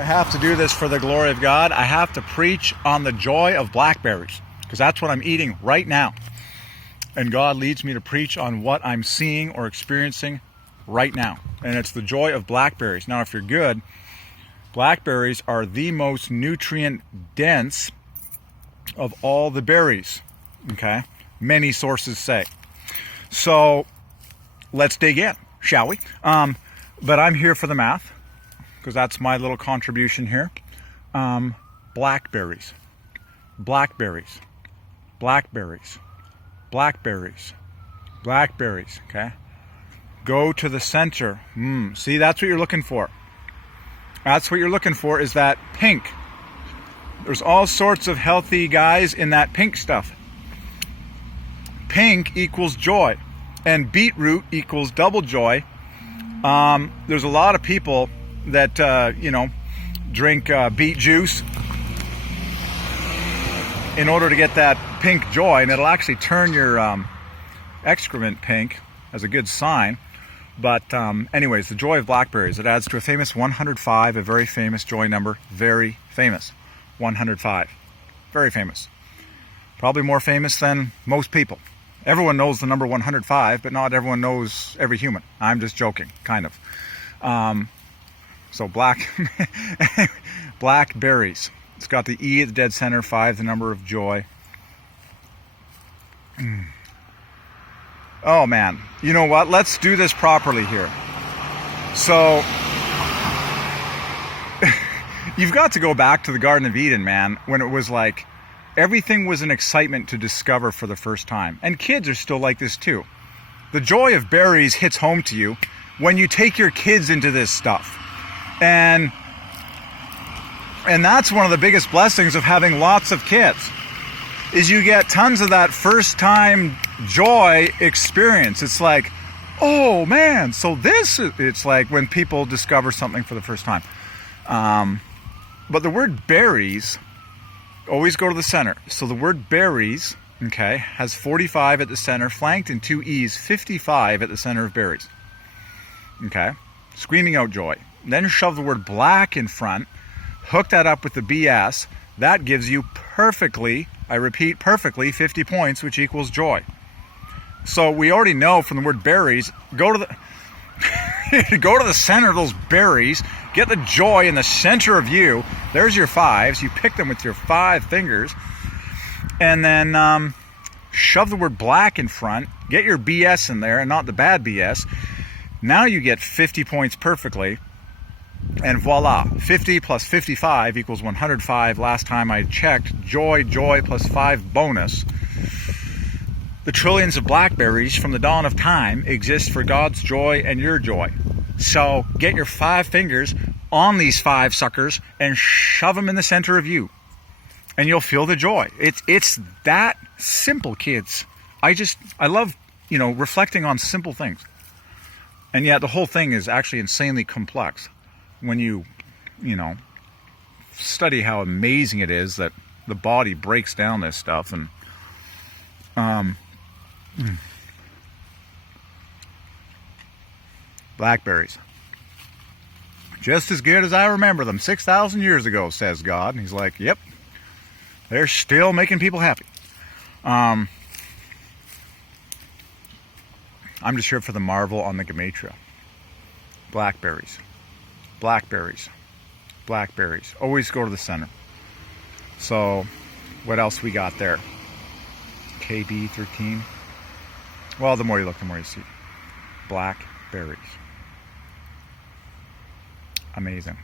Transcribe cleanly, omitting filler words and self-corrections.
I have to do this for the glory of God. I have to preach on the joy of blackberries, because that's what I'm eating right now. And God leads me to preach on what I'm seeing or experiencing right now. And it's the joy of blackberries. Now, if you're good, blackberries are the most nutrient dense of all the berries. Okay? Many sources say. So let's dig in, shall we? But I'm here for the math, because that's my little contribution here. Blackberries, blackberries, blackberries, blackberries, blackberries, okay? Go to the center. See, that's what you're looking for. That's what you're looking for, is that pink. There's all sorts of healthy guys in that pink stuff. Pink equals joy, and beetroot equals double joy. There's a lot of people that, drink beet juice in order to get that pink joy, and it'll actually turn your excrement pink as a good sign. But anyways, the joy of blackberries, it adds to a famous 105, a very famous joy number, very famous, 105, very famous. Probably more famous than most people. Everyone knows the number 105, but not everyone knows every human. I'm just joking, kind of. So blackberries. It's got the E at the dead center, 5, the number of joy. Oh man, you know what? Let's do this properly here. So, you've got to go back to the Garden of Eden, man, when it was like, everything was an excitement to discover for the first time. And kids are still like this too. The joy of berries hits home to you when you take your kids into this stuff. And that's one of the biggest blessings of having lots of kids, is you get tons of that first time joy experience. It's like, oh man, so it's like when people discover something for the first time. But the word berries, always go to the center. So the word berries, okay, has 45 at the center, flanked in 2 E's, 55 at the center of berries. Okay, screaming out joy. Then shove the word black in front, hook that up with the BS. That gives you perfectly, I repeat, perfectly 50 points, which equals joy. So we already know from the word berries, go to the center of those berries, get the joy in the center of you. There's your 5s. You pick them with your 5 fingers. And then shove the word black in front. Get your BS in there, and not the bad BS. Now you get 50 points perfectly. And voila, 50 plus 55 equals 105. Last time I checked, joy plus 5 bonus. The trillions of blackberries from the dawn of time exist for God's joy and your joy. So get your 5 fingers on these 5 suckers and shove them in the center of you, and you'll feel the joy. It's that simple, kids. I love, reflecting on simple things. And yet the whole thing is actually insanely complex when you study how amazing it is that the body breaks down this stuff. And blackberries, just as good as I remember them 6,000 years ago, says God. And he's like, yep, they're still making people happy. I'm just here for the marvel on the Gematria. Blackberries, blackberries, blackberries. Always go to the center. So what else we got there? KB 13. Well, the more you look, the more you see. Blackberries. Amazing.